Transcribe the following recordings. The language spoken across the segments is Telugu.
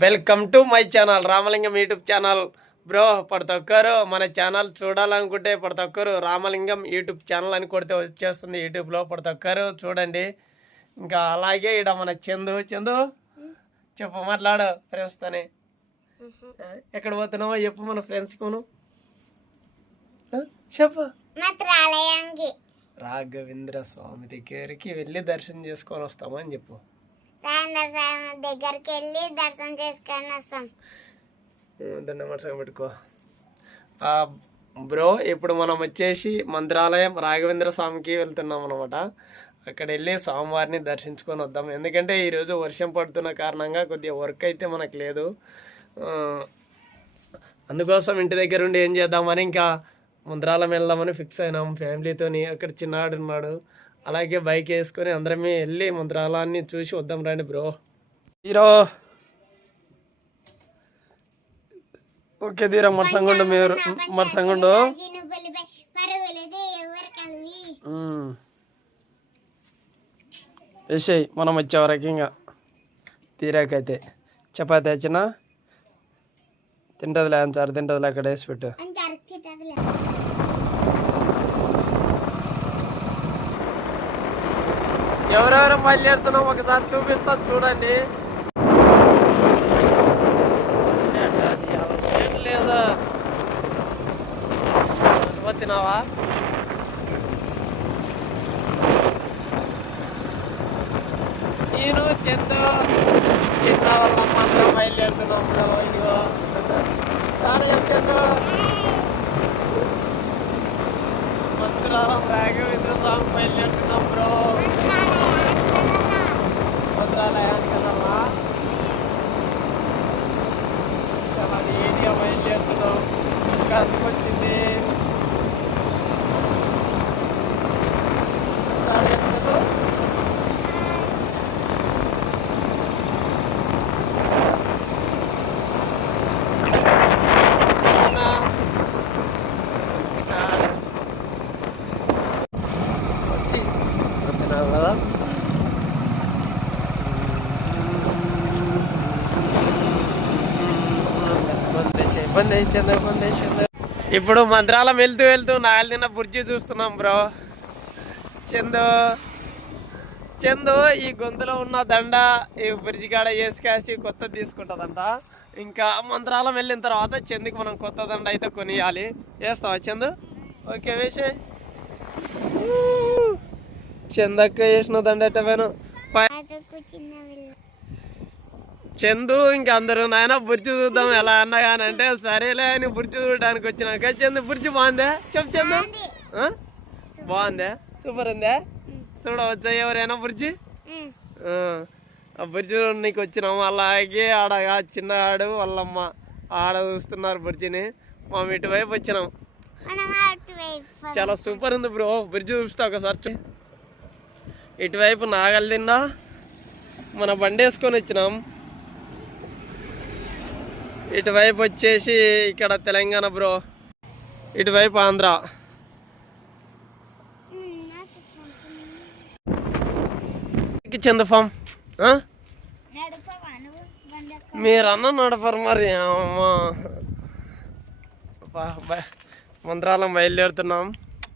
Welcome to my channel Ramalingam YouTube channel. Bro ప్రతి ఒక్కరు మన ఛానల్ చూడాలనుకుంటే ప్రతి ఒక్కరు రామలింగం యూట్యూబ్ ఛానల్ అని కొడితే వచ్చేస్తుంది యూట్యూబ్లో. ప్రతి ఒక్కరు చూడండి. ఇంకా అలాగే ఇక్కడ మన చందు. చందు చెప్పు మాట్లాడు ఫ్రెండ్స్తోని ఎక్కడ పోతున్నావో చెప్పు మన ఫ్రెండ్స్కి మనం ఆ? చెప్పు. రాఘవేంద్ర స్వామి దగ్గరికి వెళ్ళి దర్శనం చేసుకొని వస్తామని చెప్పు. రాజేంద్ర స్వామి దగ్గరికి వెళ్ళి దర్శనం చేసుకొని వస్తాం. మనసుగా పెట్టుకో. బ్రో ఇప్పుడు మనం వచ్చేసి మంత్రాలయం రాఘవేంద్ర స్వామికి వెళ్తున్నాం అనమాట అక్కడ వెళ్ళి స్వామివారిని దర్శించుకొని వద్దాం. ఎందుకంటే ఈరోజు వర్షం పడుతున్న కారణంగా కొద్దిగా వర్క్ అయితే మనకు లేదు. అందుకోసం ఇంటి దగ్గర ఉండి ఏం చేద్దామని ఇంకా మంత్రాలయం వెళ్దామని ఫిక్స్ అయినాం. ఫ్యామిలీతోని అక్కడ చిన్నాడు ఉన్నాడు. అలాగే బైక్ వేసుకొని అందరమే వెళ్ళి మంత్రాలయాన్ని చూసి వద్దాం రండి బ్రో. హీరో. ఓకే తీరా మరసంగుండు మీరు మరసంగుండు వేసేయి మనం వచ్చే వరకు ఇంకా. తీరాకైతే. చపాతి వచ్చిన తింటదిలే అంచారు తింటదిలే అక్కడ వేసి పెట్టు అని జరుగుతుందిలే ఎవరెవరు బయలుదేరుతున్నాం ఒకసారి చూపిస్తా చూడండి లేదా తినావా నేను చందు చిన్న వాళ్ళ మాత్రం బయలుదేరుతున్నాం బ్రో ఇదిగో తాను చెప్తాను మంత్రాలం రాఘవేంద్ర స్వామి బయలుదేరుతున్నాం బ్రో మంత్రాలయానికి వెళ్ళాలా చాలా నీట్గా బయలుదేరుతున్నాం కథకు వచ్చింది తాను చెప్తాను అన్నా. వచ్చి వస్తున్నావు కదా ఇప్పుడు మంత్రాలం వెళ్తూ వెళ్తూ నాలుగు బుర్జి చూస్తున్నాం బ్రో. చందు చందు ఈ గొంతులో ఉన్న దండ ఈ బ్రిడ్జి కాడ వేసుకేసి కొత్తది తీసుకుంటుందంట. ఇంకా మంత్రాలం వెళ్ళిన తర్వాత చందుకి మనం కొత్త దండ అయితే కొనియాలి. వేస్తావా చందు? ఓకే వేసే. చందక్క వేసిన దండ ఎట్టవేను? చందు ఇంకా అందరూ నాయన బుర్జి చూద్దాం ఎలా అన్నా కానీ అంటే సరేలే అని బుర్జి చూడడానికి వచ్చినాక చందు బుర్జి బాగుందే? చెప్పు చందు? బాగుందే. సూపర్ ఉందే? చూడవచ్చా ఎవరైనా ఉమ్. ఆ, బుర్జి నీకు వచ్చినాము అలాగే ఆడ ఆ చిన్నాడు వాళ్ళమ్మ ఆడ చూస్తున్నారు బుర్జిని. మేము ఇటువైపు వచ్చినాం. చాలా సూపర్ ఉంది బ్రో. బ్రిడ్జ్ చూస్తా ఒకసారి. ఇటువైపు నాగల్ తిన్నా మన బండి వేసుకొని వచ్చినాం. ఇటువైపు వచ్చేసి ఇక్కడ తెలంగాణ బ్రో ఇటువైపు ఆంధ్ర. చందఫామ్ మీరు అన్న నడపరు మరి అమ్మా. మంత్రాలం బయలుదేరుతున్నాం.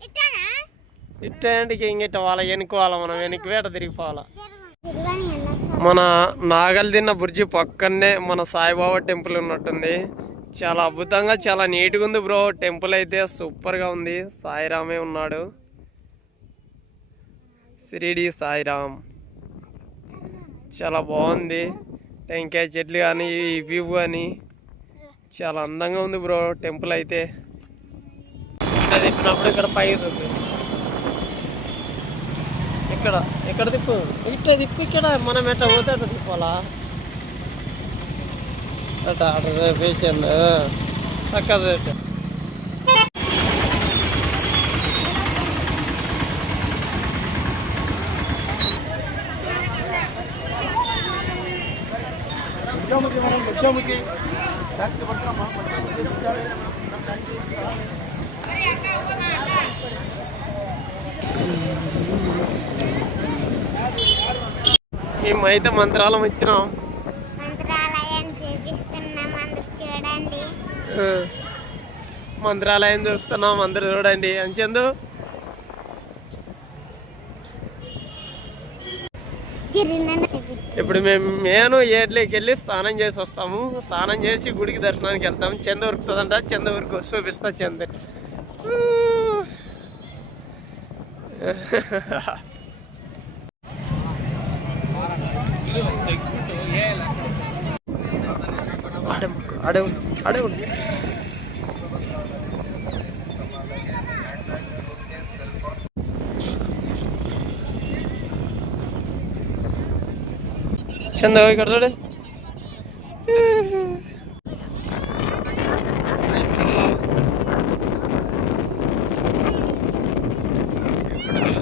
ఇట్టానా? ఇట్టేంటికి ఇంగిట వాళ్ళ వెనుకోవాలా మనం వెనక్కి వేట తిరిగిపోవాలా. మన నాగల్దిన్న బుర్జి బ్రిడ్జి పక్కనే మన సాయిబాబా టెంపుల్ ఉన్నట్టుంది. చాలా అద్భుతంగా చాలా నీట్గా ఉంది బ్రో. టెంపుల్ అయితే సూపర్గా ఉంది. సాయిరామే ఉన్నాడు. షిరిడి సాయిరామ్. చాలా బాగుంది. టెంకాయ చెట్లు కానీ ఈ వ్యూ కానీ చాలా అందంగా ఉంది బ్రో టెంపుల్ అయితే. ఇక్కడ తిప్పినప్పుడు ఇక్కడ పైకి ఉంది. ఇక్కడ ఎక్కడ తిప్పు ఇట్లా తిప్పు ఇక్కడ మనం ఎట్లా పోతే అట్లా తిప్పాలా అట్లా అట్లా వేసాను చక్కగా రేటు మేమైతే మంత్రాలం వచ్చినాం మంత్రాలయం చేసి ఆ. మంత్రాలయం చూస్తున్నాం అందరు చూడండి. అంచెందు ఇప్పుడు మేము నేను ఏడ్లోకి వెళ్ళి స్నానం చేసి వస్తాము. స్నానం చేసి గుడికి దర్శనానికి వెళ్తాము. చంద ఉరుకుతుందంట. చంద ఉరుకు చూపిస్తా చంద. ఆడే ఆడే ఉండు, ఆడే ఉండు. చంద ఇక్కడ చూడు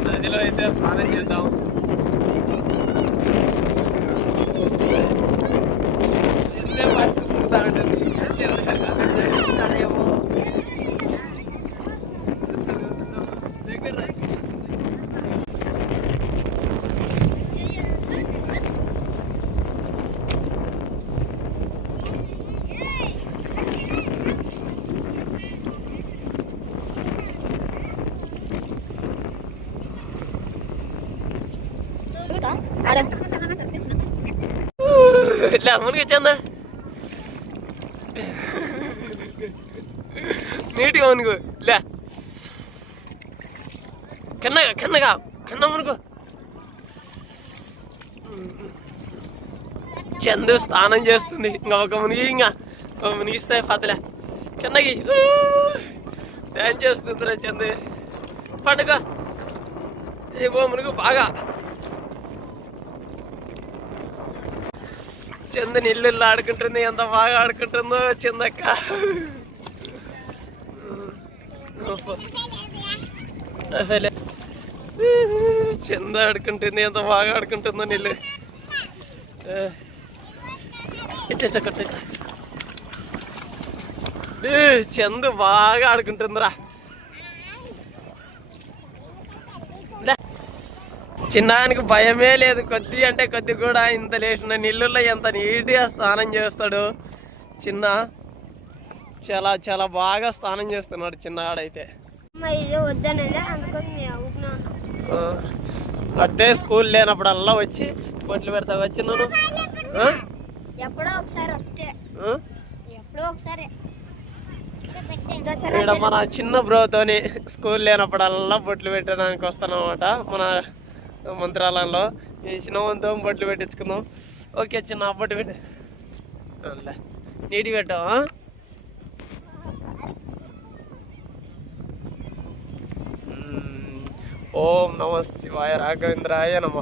నదిలో అయితే స్నానం చేద్దాం చందే ఫస్ట్ పుడతా ఉంటుంది. చందే అక్కడేమో. దగ్గర రా. ఇట్లా మునిగి చంద నీట్గా మునుగు లే. కన్నగా కన్నగా కన్న మునుగు. చందు స్నానం చేస్తుంది ఇంకా ఒక మునిగి ఇంకా ఒక మునిగిస్తాయి పాతలే. కన్నగి డ్యాన్స్ చేస్తుందిరా చందు. పండుగ. ఏ ఓ మునుగు బాగా. చంద నీళ్ళు ఆడుకుంటుంది ఎంత బాగా ఆడుకుంటుందో చందక్క అసలే చంద ఆడుకుంటుంది ఎంత బాగా ఆడుకుంటుందో నీళ్ళు ఇట్ట ఇట్ట కొట్టు, ఇట్ట. ఏ, చందు బాగా ఆడుకుంటుందిరా చిన్నానికి భయమే లేదు. కొద్ది అంటే కొద్ది కూడా ఇంత లేచిన నీళ్ళల్లో ఎంత నీట్గా స్నానం చేస్తాడు. చిన్న చాలా చాలా బాగా స్నానం చేస్తున్నాడు చిన్నవాడైతే అట్టే స్కూల్ లేనప్పుడల్లా వచ్చి బొట్లు పెడతా వచ్చి నువ్వు ఆ? ఎప్పుడో ఒకసారి వస్తే. ఆ? ఎప్పుడో ఒకసారి. దసరా ఇక్కడ మన చిన్న బ్రోతోని స్కూల్ లేనప్పుడల్లా బొట్లు పెట్టడానికి వస్తాను అనమాట మన మంత్రాలయంలో ఈ చిన్నవంతో బొట్లు పెట్టించుకుందాం. ఓకే చిన్న బొట్టు పెట్టి. నీటి పెట్టావు ఓం నమ శివాయ రాఘవేంద్రాయ నమ.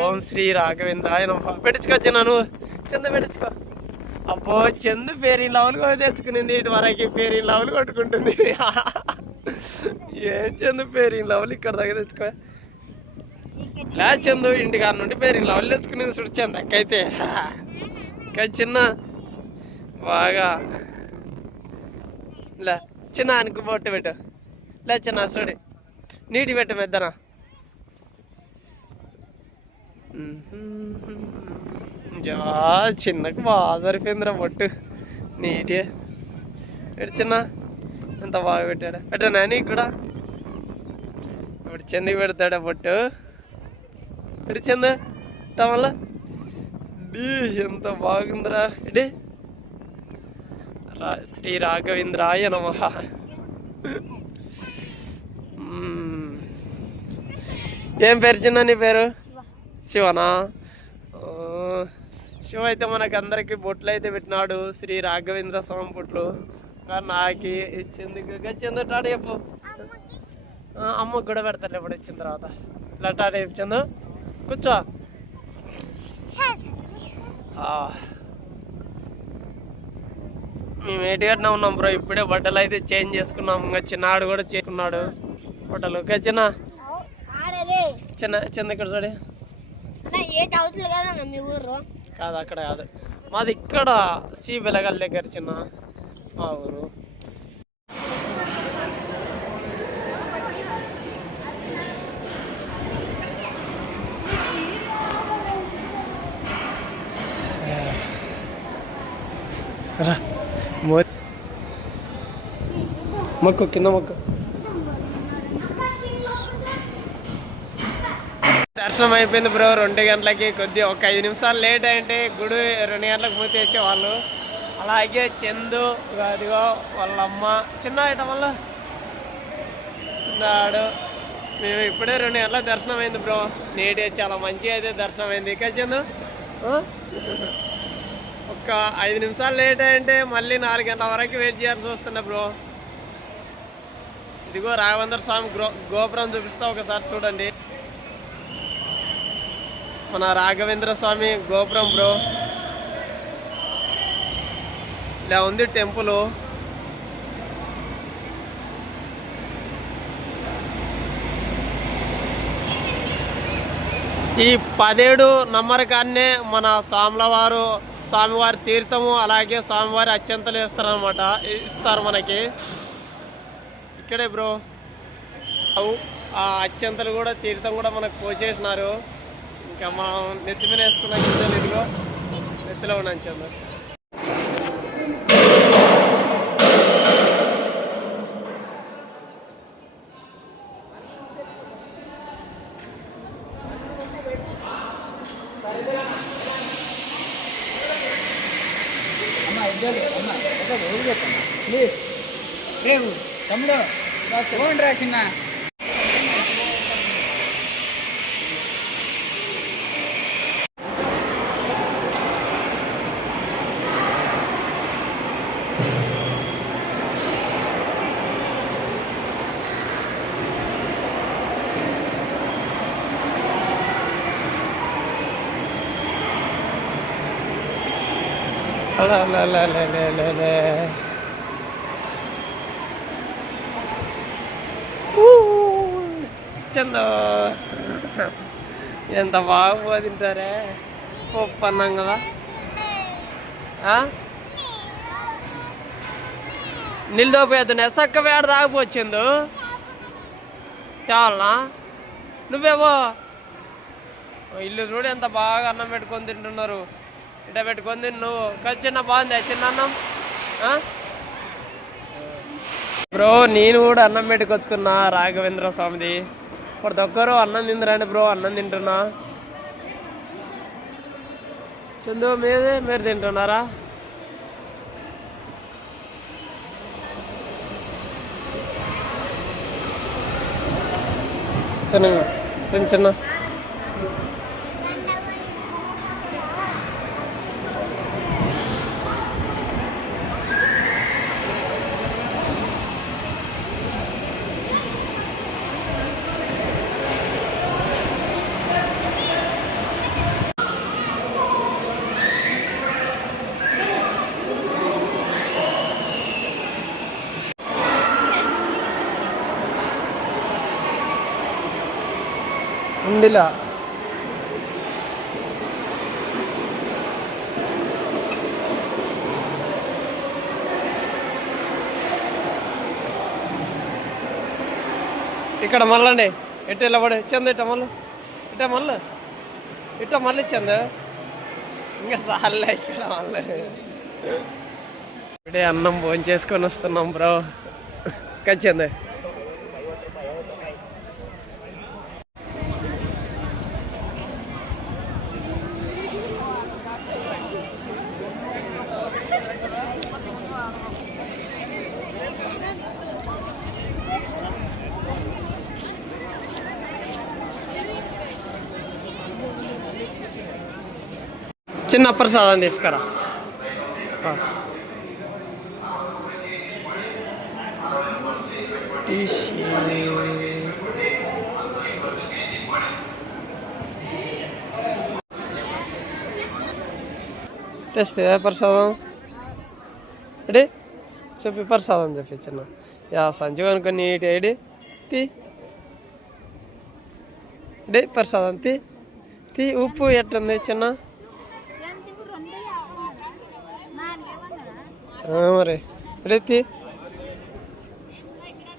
ఓం శ్రీ రాఘవేంద్రాయ నమ. పెట్టించుకో చిన్న నువ్వు. చంద పెట్టించుకో. అబ్బో చందు పేరు లవ్లు కూడా తెచ్చుకునింది. ఇటు వరకు పేరు లవ్లు కొట్టుకుంటుంది. ఏం చందు పేరు లవ్లు ఇక్కడ దగ్గర తెచ్చుకో. లే చందు ఇంటికాడ నుండి పేరు లవ్లు తెచ్చుకునేది చూడు దక్కైతే అక్కయితే. ఇంకా చిన్న బాగా లే చిన్న అనుకు బొట్టు పెట్టు. లే చిన్న చూడు. నీటి పెట్టు పెద్దన. జా చిన్నకు బాగా సరిపోయిందిరా బొట్టు. నీటి. ఎడు చిన్న. ఎంత బాగా పెట్టాడు. పెట్టనా నీకు కూడా? ఇప్పుడు చెంది పెడతాడా బొట్టు. ఎడు చందు టమల్ల? డీ ఎంత బాగుందిరా. రా శ్రీ రాఘవేంద్రాయ నమ. ఏం పేరు చిన్న నీ పేరు? శివనా? శివ అయితే మనకి అందరికి బొట్లు అయితే పెట్టినాడు. శ్రీ రాఘవేంద్ర స్వామి బొట్లు. నాకి ఇచ్చింది గచ్చింది టాట చెప్పు. అమ్మకు. కూడా పెడతాను ఇప్పుడు ఇచ్చిన తర్వాత. ఇలా టాట చెప్పిందు కూర్చో. ఆ. మేము ఏటిగట్టినా ఉన్నాం బ్రో ఇప్పుడే బట్టలు అయితే చేంజ్ చేసుకున్నాం. ఇంకా చిన్నాడు కూడా చేసుకున్నాడు బట్టలు. ఓకే చిన్న. చిన్న చిన్న ఇక్కడ చూడే. ఊరు కాదు అక్కడ కాదు. మాది ఇక్కడ సి బెలగల్ దగ్గర చిన్న. మా ఊరు. రా. మో మొక్కు కింద మొక్కు. దర్శనం అయిపోయింది బ్రో రెండు గంటలకి కొద్ది ఒక ఐదు నిమిషాలు లేట్ అంటే గుడి రెండు గంటలకు మూతేసేవాళ్ళు అలాగే చందు అదిగో వాళ్ళ అమ్మ చిన్న ఐటమ్ వల్ల. చిన్నాడు. మేము ఇప్పుడే రెండు గంటల దర్శనం అయింది బ్రో. నేటి చాలా మంచిగా అయితే దర్శనం అయింది. ఇక చందు. ఒక ఐదు నిమిషాలు లేట్ అంటే మళ్ళీ నాలుగు గంటల వరకు వెయిట్ చేయాల్సి వస్తున్నా బ్రో ఇదిగో రాఘవేంద్ర స్వామి గోపురం చూపిస్తా ఒకసారి చూడండి. మన రాఘవేంద్ర స్వామి గోపురం బ్రో ఇలా ఉంది టెంపుల్. ఈ పదేడు నమ్మరకాన్నే మన స్వాములవారు స్వామివారి తీర్థము అలాగే స్వామివారి అత్యంతలు ఇస్తారనమాట ఇస్తారు మనకి. ఇక్కడే బ్రో. అవు ఆ అత్యంతలు కూడా తీర్థం కూడా మనకు పోచేసినారు ఇంకా మనం నెత్తి మీద వేసుకున్న గింజలు ఇదిగో. నెత్తిలో ఉన్నాను చంద్ర. ತಗೊಂಡ್ರ ಚಿನ್ನ la la la la la la la. చందో. ఎంత బాగా పోతింటారే పప్పు అన్నాం కదా. ఆ? నిల్దోపోయేద్దు సక్క వేడ దాగిపోచ్చిందు తేవాలనా నువ్వేవో ఇల్లు చూడు ఎంత బాగా అన్నం పెట్టుకొని తింటున్నారు. ఇట పెట్టుకొని తిన్ను. నువ్వు చిన్న బాగుంది. చిన్న అన్నం. ఆ? బ్రో నేను కూడా అన్నం పెట్టుకొచ్చుకున్నా రాఘవేంద్ర స్వామిది. ప్రతి ఒక్కరు అన్నం తిందరండి బ్రో అన్నం తింటున్నా. చందు మీదే మీరు తింటున్నారా? తిను తిను చిన్న. ఉండిలా ఇక్కడ మళ్ళండి ఎట్ట వెళ్ళబడి? చంద ఇట్ట మళ్ళీ ఇట్ట మళ్ళీ ఇట్ట మళ్ళీ చంద. ఇంకా సార్లే ఇక్కడ మళ్ళీ ఇప్పుడే అన్నం భోజనం చేసుకొని వస్తున్నాం బ్రో. కచ్చిందే చిన్న ప్రసాదం తీసుకురా. తీసి తెస్తే ప్రసాదం? ఎడి? చెప్పి ప్రసాదం చెప్పి చిన్న. యా సంచి అనుకుని ఏటి ఏడి తీ. డే ప్రసాదం తీ. తీ ఉప్పు ఎట్లుంది చిన్న? ఆ, మరి ఇప్పుడే తీ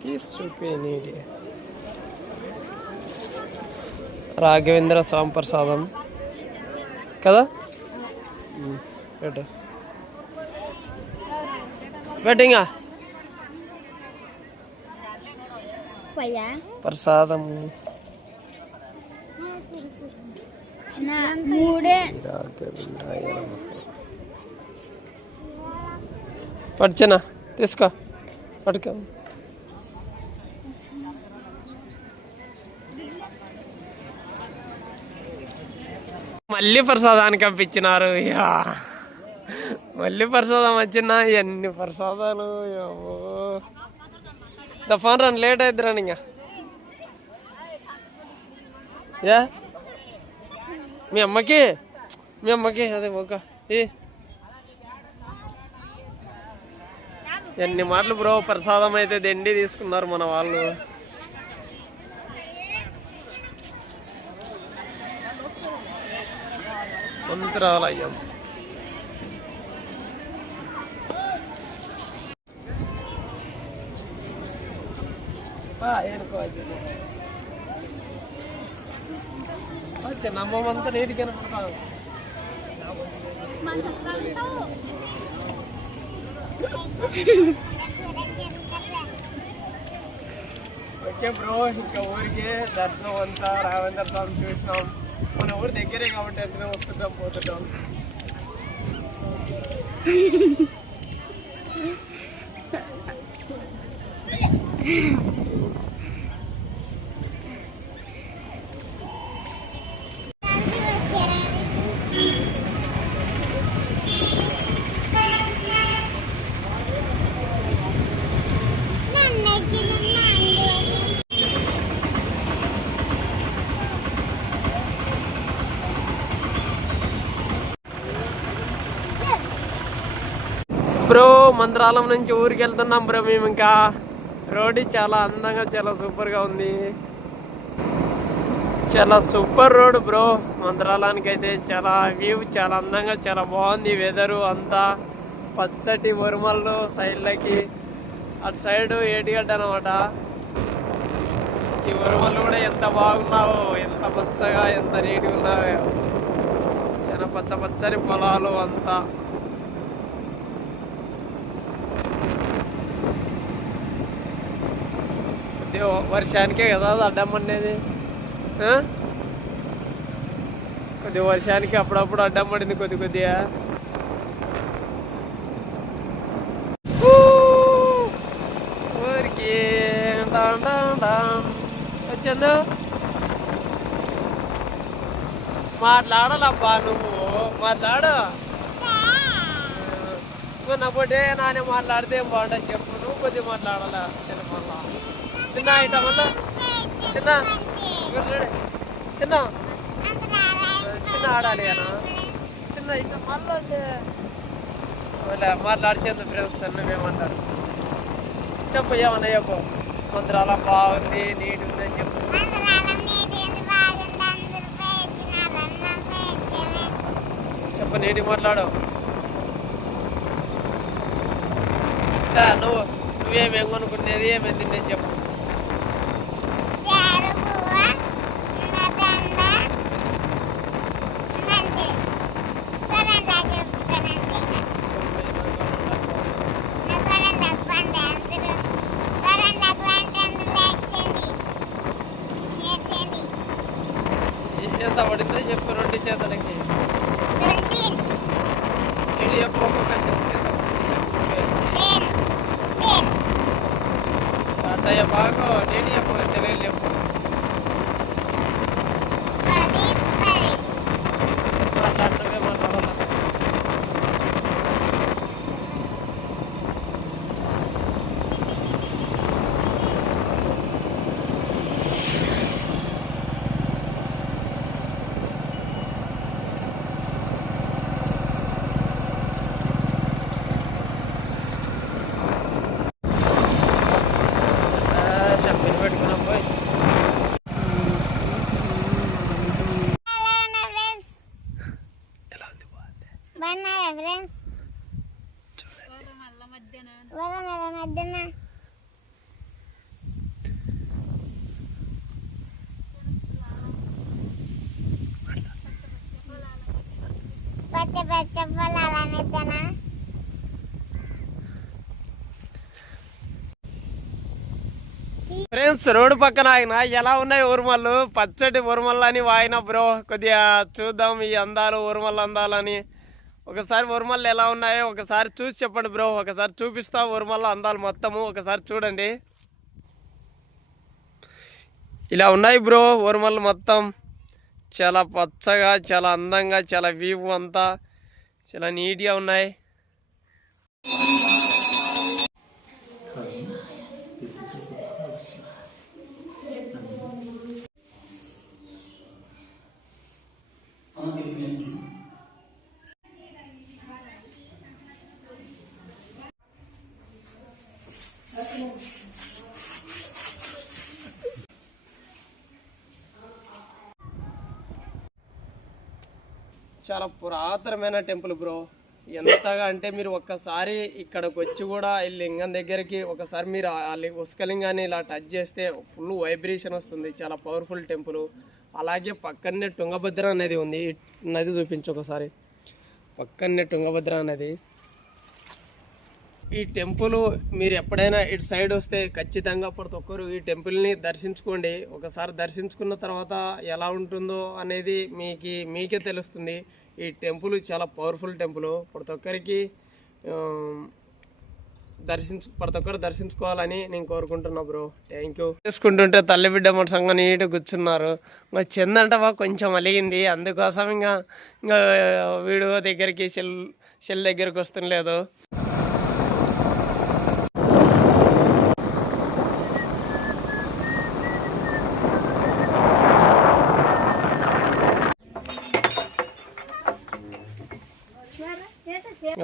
తీసి చూపి నీటి రాఘవేంద్ర స్వామి ప్రసాదం కదా ఉమ్, పెట్టు పెట్టింగా చెప్పయ్యా ప్రసాదం నా మూడే పడిచనా తీసుకో. పట్టుకో. మళ్ళీ ప్రసాదానికి పంపించినారు యా. మళ్ళీ ప్రసాదం వచ్చినా ఎన్ని ప్రసాదాలు? ద ఫోన్ రన్ లేట్ అవుతుంది రాని ఇంకా. యా. మీ అమ్మకి మీ అమ్మకి అదే ఒక ఏ ఎన్ని మాటలు బ్రో ప్రసాదం అయితే దండి తీసుకున్నారు మన వాళ్ళు. మంత్రాలయం. నమ్మమంతా నేటికి నీటి ఓకే బ్రో ఇంకా ఊరికే దర్శనం అంతా రావేంద్ర స్వామి చూసినాం. మన ఊరి దగ్గరే కాబట్టి ఎంత వస్తుంటాం పోతుంటాం. బ్రో మంద్రాలం నుంచి ఊరికి వెళ్తున్నాం బ్రో మేము ఇంకా. రోడ్ చాలా అందంగా చాలా సూపర్గా ఉంది. చాలా సూపర్ రోడ్ బ్రో. మంత్రాలానికి అయితే చాలా వ్యూ చాలా అందంగా చాలా బాగుంది వెదరు అంతా. పచ్చటి ఉరుమలు సైడ్లకి. అటు సైడ్ ఏటిగడ్డ అనమాట ఈ ఉరుమలు కూడా ఎంత బాగున్నావో ఎంత పచ్చగా ఎంత నీట్గా ఉన్నాయో చాలా పచ్చ పచ్చని పొలాలు అంతా. వర్షానికే కదా అది అడ్డం అనేది ఆ? కొద్దిగా వర్షానికి అప్పుడప్పుడు అడ్డం పడింది కొద్ది కొద్దిగా! ఊరికి. వచ్చిందో? మాట్లాడాలబ్బా నువ్వు. మాట్లాడు. నా పొట్టే నానే మాట్లాడితే ఏం బాగుంటుంది చెప్పు. నువ్వు కొద్దిగా మాట్లాడాలా చిన్న మళ్ళా చిన్న ఐటమ్ వల్ల చిన్న. చిన్న. చిన్న ఆడాలి అన్న. చిన్న ఇంకా మళ్ళీ అంటే మాట్లాడిచేందుకు ప్రేమిస్తాను నువ్వేమంటారు చెప్పు ఏమన్నా చెప్పు. మంత్రాల బాగుంది నీట్ ఉందని చెప్పు. చెప్పు నీటి మాట్లాడు. నువ్వు. నువ్వేమేం కొనుక్కునేది ఏమేమి తినేది చెప్పు ఎంత పడిందో చెప్పు రెండు చేతులకి నీటి చెప్పు ఒక్కొక్క చేతికి ఎంత పడింది చెప్పు అట్టయ్య బాగా నీటి చెప్పు తెలియదు చెప్పు మాట్లాడటమే మాట్లాడాలి షంపిని పెట్టుకున్నాం పోయి ఎలా ఉంది బాగుంది బాగున్నాయా ఫ్రెండ్స్ వరం మధ్యన పచ్చ పచ్చ పొలాల మధ్యన ఫ్రెండ్స్ రోడ్డు పక్కన ఆయన ఎలా ఉన్నాయి ఊరుమల్లు? పచ్చటి ఊరుమల్లు అని వాయిన బ్రో. కొద్దిగా చూద్దాం ఈ అందాలు ఊరుమల్ల అందాలని ఒకసారి ఉరుమల్లు ఎలా ఉన్నాయో ఒకసారి చూసి చెప్పండి బ్రో. ఒకసారి చూపిస్తా ఉరుమల్ల అందాలు మొత్తము. ఒకసారి చూడండి. ఇలా ఉన్నాయి బ్రో ఉరుమల్లు మొత్తం. చాలా పచ్చగా చాలా అందంగా చాలా వ్యూ అంతా. చాలా నీట్గా ఉన్నాయి. చాలా పురాతనమైన టెంపుల్ బ్రో. ఎంతగా అంటే మీరు ఒక్కసారి ఇక్కడికి వచ్చి కూడా ఈ లింగం దగ్గరికి ఒకసారి మీరు ఆ లి- ఉస్కలింగాన్ని ఇలా టచ్ చేస్తే ఫుల్ వైబ్రేషన్ వస్తుంది. చాలా పవర్ఫుల్ టెంపుల్. అలాగే పక్కనే తుంగభద్ర అనేది ఉంది. నది చూపించు ఒకసారి. పక్కనే తుంగభద్ర నది ఈ టెంపుల్ మీరు ఎప్పుడైనా ఇటు సైడ్ వస్తే ఖచ్చితంగా ప్రతి ఒక్కరు ఈ టెంపుల్ని దర్శించుకోండి. ఒకసారి దర్శించుకున్న తర్వాత ఎలా ఉంటుందో అనేది మీకు మీకే తెలుస్తుంది. ఈ టెంపుల్ చాలా పవర్ఫుల్ టెంపుల్. ప్రతి ఒక్కరికి దర్శించు ప్రతి ఒక్కరు దర్శించుకోవాలని నేను కోరుకుంటున్నా బ్రో. థ్యాంక్ యూ చేసుకుంటుంటే తల్లి బిడ్డ మన సంగ నీట్ కూర్చున్నారు. ఇంకా చెందంటవా కొంచెం అలిగింది. అందుకోసం ఇంకా ఇంకా వీడియో దగ్గరికి సెల్ సెల్ దగ్గరికి వస్తుండలేదు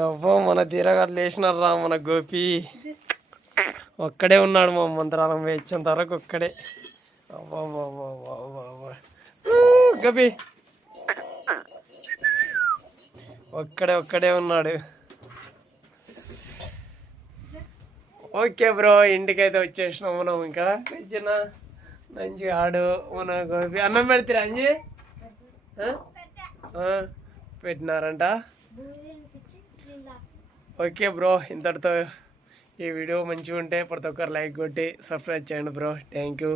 అబ్బో మన తీరగాడు లేచినారా మన గోపి. ఒక్కడే ఉన్నాడు మా మంత్రాలం వేయించేంత వరకు ఒక్కడే. అవ్వా గోపి. ఒక్కడే ఒక్కడే ఉన్నాడు. ఓకే బ్రో ఇంటికైతే వచ్చేసినాం మనం ఇంకా. చిన్న మంచిగా ఆడు మన గోపి. అన్నం పెడతారా అంజీ? పెట్టినారంట? ఓకే బ్రో ఇంతటితో ఈ వీడియో మంచిగా ఉంటే ప్రతి ఒక్కరు లైక్ కొట్టి సబ్స్క్రైబ్ చేయండి బ్రో. Thank you